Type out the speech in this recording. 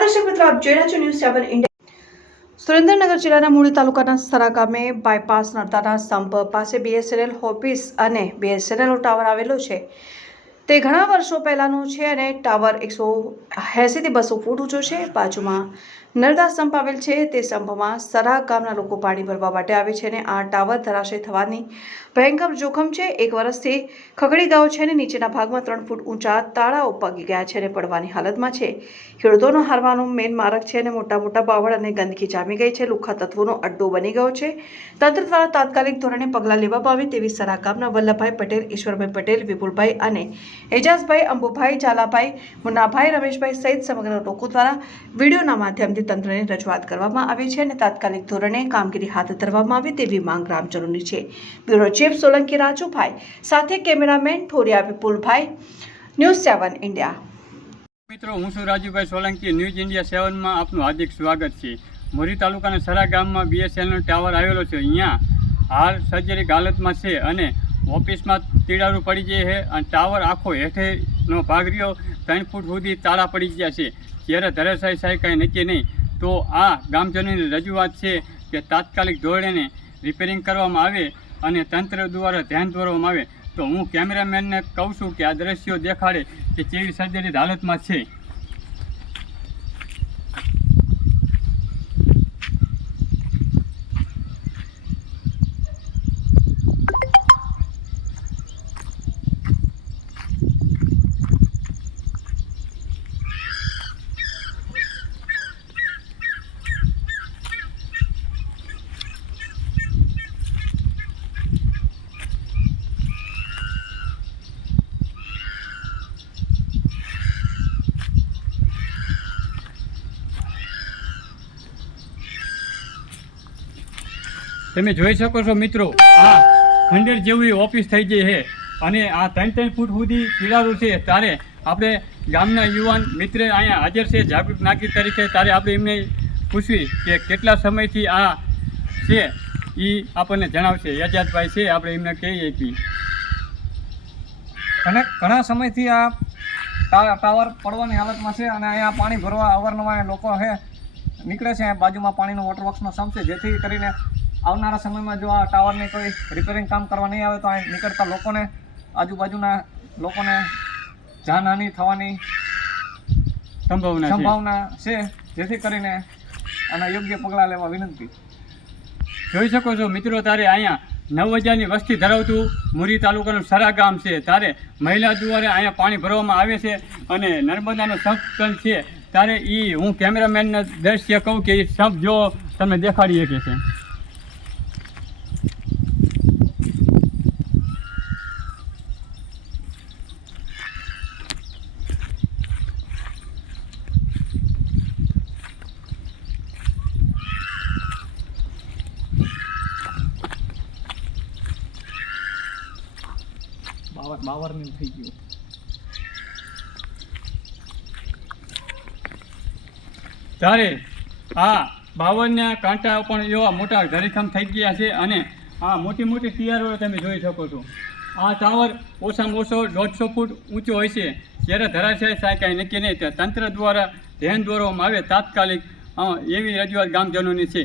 મિત્રો, આપ જોઈ રહ્યા છો ન્યૂઝ સેવન ઇન્ડિયા સુરેન્દ્રનગર જિલ્લાના મૂળી તાલુકાના સરા ગામે બાયપાસ નર્મદાના સ્તંભ પાસે બીએસએનએલ ઓફિસ અને બીએસએનએલ ટાવર આવેલો છે. તે ઘણા વર્ષો પહેલાંનું છે અને ટાવર એકસો એંસીથી બસો ફૂટ ઊંચો છે. બાજુમાં નર્મદા સ્તંભ આવેલ છે. તે સ્તંભમાં સરા ગામના લોકો પાણી ભરવા માટે આવે છે અને આ ટાવર ધરાશય થવાની ભયંકર જોખમ છે. એક વર્ષથી ખગડી ગાંવ છે અને નીચેના ભાગમાં ત્રણ ફૂટ ઊંચા તાળાઓ પગી ગયા છે અને પડવાની હાલતમાં છે. ખેડૂતોનો હારવાનો મેન માર્ગ છે અને મોટા મોટા બાવળ અને ગંદકી જામી ગઈ છે. લુખા તત્વોનો અડ્ડો બની ગયો છે. તંત્ર દ્વારા તાત્કાલિક ધોરણે પગલાં લેવામાં આવે તેવી સરા ગામના વલ્લભભાઈ પટેલ, ઈશ્વરભાઈ પટેલ, વિપુલભાઈ અને એજાઝભાઈ અંબુભાઈ, ઝાલાભાઈ, મુન્નાભાઈ, રમેશભાઈ સહિત સમગ્ર લોકો દ્વારા વિડીયોના માધ્યમથી તંત્રને રજૂઆત કરવામાં આવી છે અને તાત્કાલિક ધોરણે કામગીરી હાથ ધરવામાં આવે તેવી માંગ ગ્રામજનોની છે. બ્યુરો ચીફ સોલંકી રાજુભાઈ, સાથે cameraman Thoriya Vipulbhai, news seven India. મિત્રો, હું છું રાજુભાઈ સોલંકી, ન્યૂઝ ઇન્ડિયા સેવનમાં આપનું હાર્દિક સ્વાગત છે. મોરી તાલુકાના સરા ગામમાં બીએસએલનો ટાવર આવેલો છે. અહીંયા હાલ સર્જરી હાલતમાં છે અને ઓફિસમાં તીડારું પડી જાય છે અને ટાવર આખો હેઠેનો ભાગ રહ્યો. ત્રણ ફૂટ સુધી તાળા પડી ગયા છે. જ્યારે ધરાશાય સાહેબ કાંઈ નક્કી નહીં. તો આ ગામજનોની રજૂઆત છે કે તાત્કાલિક ધોરણે રિપેરિંગ કરવામાં આવે અને તંત્ર દ્વારા ધ્યાન દોરવામાં આવે. તો હું કેમેરામેનને કહું છું કે આ દ્રશ્યો દેખાડે કે કેવી સર્જરી હાલતમાં છે. તમે જોઈ શકો છો મિત્રો, આ ખંડેર જેવી ઓફિસ થઈ ગઈ છે. અને આ ત્રણ ત્રણ ફૂટ સુધી પીડારું છે. ત્યારે આપણે ગામના યુવાન મિત્ર અહીંયા હાજર છે, જાગૃત નાગરિક તરીકે. ત્યારે આપણે એમને પૂછવી કે કેટલા સમયથી આ છે એ આપણને જણાવશે. યજાદભાઈ છે, આપણે એમને કહીએ કે અને ઘણા સમયથી આ ટાવર પડવાની હાલતમાં છે અને અહીંયા પાણી ભરવા અવારનવાર લોકો છે નીકળે છે. બાજુમાં પાણીનો વોટર વર્ક્સનો સમ છે, જેથી કરીને આવનારા સમયમાં જો આ ટાવરને કોઈ રિપેરિંગ કામ કરવા નહીં આવે તો અહીં નીકળતા લોકોને આજુબાજુના લોકોને જાનહાનિ થવાની સંભાવના સંભાવના છે. જેથી કરીને આના યોગ્ય પગલાં લેવા વિનંતી. જોઈ શકો છો મિત્રો તારે અહીંયા નવ હજારની વસ્તી ધરાવતું મુરી તાલુકાનું સરા ગામ છે. તારે મહિલા દ્વારા અહીંયા પાણી ભરવામાં આવે છે અને નર્મદાનો સંપકન છે. તારે એ હું કેમેરામેનને દ્રશ્ય કહું કે એ સંપ જો તમે દેખાડી શકે છે. બાવરની થઈ ગયું. ત્યારે આ બાવનના કાંટા પણ એવા મોટા ધરીખમ થઈ ગયા છે અને આ મોટી મોટી તિયારો તમે જોઈ શકો છો. આ ટાવર ઓછામાં ઓછો દોઢસો ફૂટ ઊંચો હોય છે. જ્યારે ધરાશય સાહેબ કાંઈ નક્કી નહીં. તંત્ર દ્વારા ધ્યાન દોરવામાં આવે તાત્કાલિક એવી રજૂઆત ગામજનોની છે.